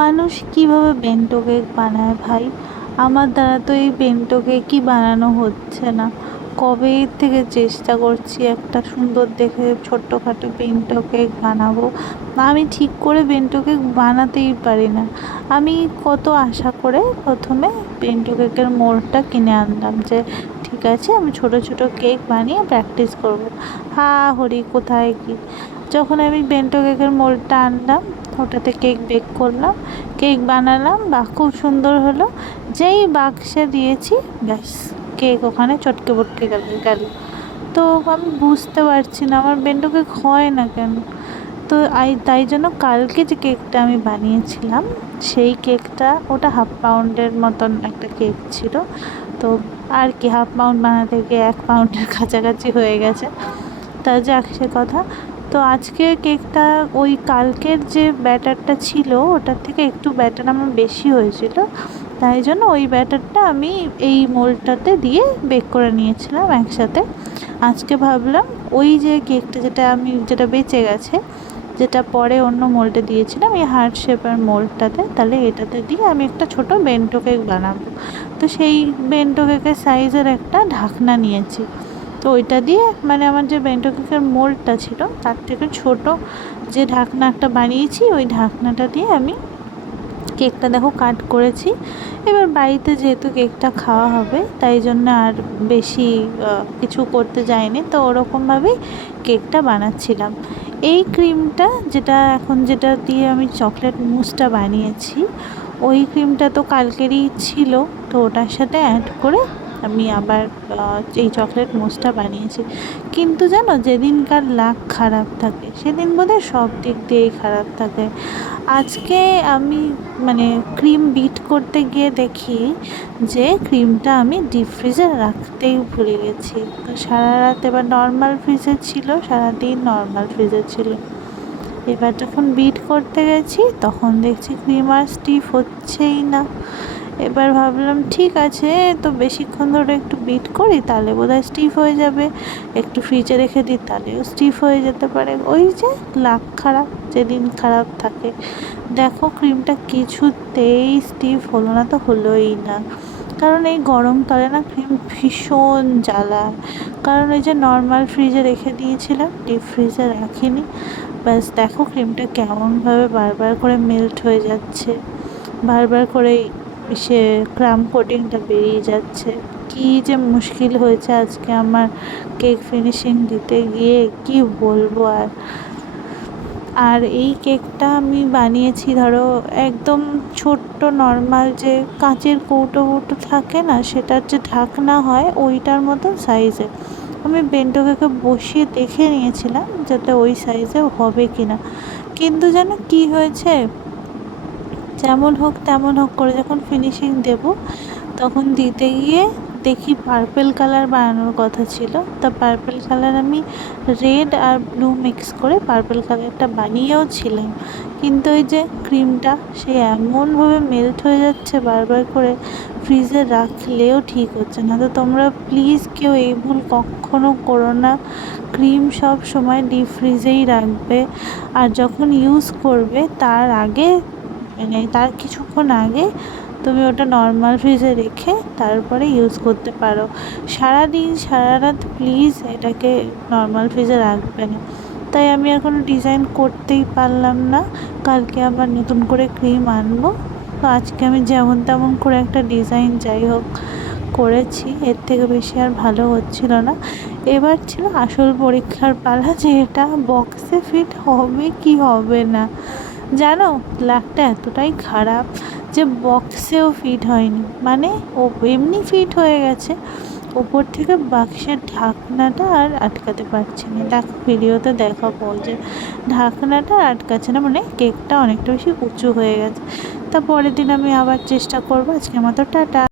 মানুষ কিভাবে bento cake বানায় ভাই? আমার দ্বারা তো এই বেন্টো কেকই বানানো হচ্ছে না। কবে থেকে চেষ্টা করছি একটা সুন্দর দেখে ছোট্টখাটো বেন্টো কেক বানাবো, আমি ঠিক করে বেন্টো কেক বানাতেই পারি না। আমি কত আশা করে প্রথমে বেন্টো কেকের মোল্ডটা কিনে আনলাম, যে ঠিক আছে আমি ছোট ছোট কেক বানিয়ে প্র্যাকটিস করব। হা হরি কোথায় কি! যখন আমি বেন্টো কেকের মোল্ডটা আনলাম, ওটাতে কেক বেক করলাম, কেক বানালাম, বা খুব সুন্দর হলো। যেই বাক্সে দিয়েছি, ব্যাস কেক ওখানে চটকে পটকে গেল। তো আমি বুঝতে পারছি না আমার বেন্টো কেক হয় না কেন। তো তাই জন্য কালকে যে কেকটা আমি বানিয়েছিলাম, সেই কেকটা, ওটা 1/2 পাউন্ডের মতন একটা কেক ছিল। তো আর কি 1/2 পাউন্ড বানাতে গিয়ে 1 পাউন্ডের কাছাকাছি হয়ে গেছে। তা যাক সে কথা। তো আজকে কেকটা ওই কালকের যে ব্যাটারটা ছিল ওটার থেকে একটু ব্যাটার আমার বেশি হয়েছিল, তাই জন্য ওই ব্যাটারটা আমি এই মোল্ডটাতে দিয়ে বেক করে নিয়েছিলাম একসাথে। আজকে ভাবলাম ওই যে কেকটা যেটা বেঁচে গেছে, যেটা পরে অন্য মোল্ডে দিয়েছিলাম, এই হার্ট শেপের মোল্ডটাতে, তাহলে এটাতে দিয়ে আমি একটা ছোট বেন্টো কেক বানাবো। তো সেই বেন্টো কেকের সাইজের একটা ঢাকনা নিয়েছি। তো ওইটা দিয়ে, মানে আমার যে বেন্টো কেকের মোল্ডটা ছিল তার থেকে ছোট যে ঢাকনা একটা বানিয়েছি, ওই ঢাকনাটা দিয়ে আমি কেকটা দেখো কাট করেছি। এবার বাড়িতে যেহেতু কেকটা খাওয়া হবে, তাই জন্য আর বেশি কিছু করতে যাইনি, তো ওরকমভাবেই কেকটা বানাচ্ছিলাম। এই ক্রিমটা যেটা দিয়ে আমি চকলেট মুসটা বানিয়েছি, ওই ক্রিমটা তো কালকেরই ছিল, তো ওটার সাথে অ্যাড করে আমি আবার এই চকলেট মুসটা বানিয়েছি। কিন্তু জানো, যেদিনকার লাক খারাপ থাকে সেদিন বোধহয় সব দিক দিয়েই খারাপ থাকে। আজকে আমি মানে ক্রিম বিট করতে গিয়ে দেখি যে ক্রিমটা আমি ডিপ ফ্রিজে রাখতেই ভুলে গেছি। তো সারা রাত এবার নর্মাল ফ্রিজে ছিল, সারাদিন নর্মাল ফ্রিজে ছিল। এবার যখন বিট করতে গেছি তখন দেখছি ক্রিম আর স্টিফ হচ্ছেই না। এবার ভাবলাম ঠিক আছে, তো বেশিক্ষণ ধরে একটু বিট করি, তাহলে বোধহয় স্টিফ হয়ে যাবে। একটু ফ্রিজে রেখে দিই, তাহলেও স্টিফ হয়ে যেতে পারে। ওই যে লাক খারাপ, যেদিন খারাপ থাকে। দেখো ক্রিমটা কিছুতেই স্টিফ হলো না, তো হলোই না। কারণ এই গরমকালে না ক্রিম ভীষণ জ্বালা। কারণ এই যে নর্মাল ফ্রিজে রেখে দিয়েছিলাম, ডিপ ফ্রিজে রাখিনি। ব্যাস দেখো ক্রিমটা কেমনভাবে বারবার করে মেল্ট হয়ে যাচ্ছে, বারবার করে সে ক্রাম কোটিংটা বেরিয়ে যাচ্ছে। কী যে মুশকিল হয়েছে আজকে আমার কেক ফিনিশিং দিতে গিয়ে, কি বলবো আর। আর এই কেকটা আমি বানিয়েছি ধরো একদম ছোট্ট নর্মাল যে কাঁচের কৌটো থাকে না, সেটার যে ঢাকনা হয় ওইটার মতো সাইজে। আমি বেন্টো কেকে বসিয়ে দেখে নিয়েছিলাম যাতে ওই সাইজে হবে কি না, কিন্তু যেন কি হয়েছে, যেমন হোক তেমন হোক করে যখন ফিনিশিং দেব, তখন দিতে গিয়ে দেখি পার্পেল কালার বানানোর কথা ছিল। তা পার্পেল কালার আমি রেড আর ব্লু মিক্স করে পার্পেল কালারটা বানিয়েও ছিলাম, কিন্তু ওই যে ক্রিমটা সে এমনভাবে মেল্ট হয়ে যাচ্ছে বারবার করে, ফ্রিজে রাখলেও ঠিক হচ্ছে না। তো তোমরা প্লিজ কেউ এই ভুল কখনও করো না। ক্রিম সব সময় ডিপ ফ্রিজেই রাখবে, আর যখন ইউজ করবে তার আগে, মানে তার কিছুক্ষণ আগে তুমি ওটা নর্মাল ফ্রিজে রেখে তারপরে ইউজ করতে পারো। সারাদিন সারা রাত প্লিজ এটাকে নর্মাল ফ্রিজে রাখবে না। তাই আমি এখনও ডিজাইন করতেই পারলাম না, কালকে আবার নতুন করে ক্রিম আনবো। তো আজকে আমি যেমন তেমন করে একটা ডিজাইন যাই হোক করেছি, এর থেকে বেশি আর ভালো হচ্ছিল না। এবার ছিল আসল পরীক্ষার পালা, যে এটা বক্সে ফিট হবে কি হবে না। জানো, লাকটা এতটাই খারাপ যে বক্সেও ফিট হয়নি, মানে ও এমনি ফিট হয়ে গেছে, ওপর থেকে বাক্সের ঢাকনাটা আর আটকাতে পারছি না। দেখো ভিডিওতে দেখাবো যে ঢাকনাটা আটকাচ্ছে না, মানে কেকটা অনেকটা বেশি উঁচু হয়ে গেছে। তা পরের দিন আমি আবার চেষ্টা করবো। আজকের মতো টাটা।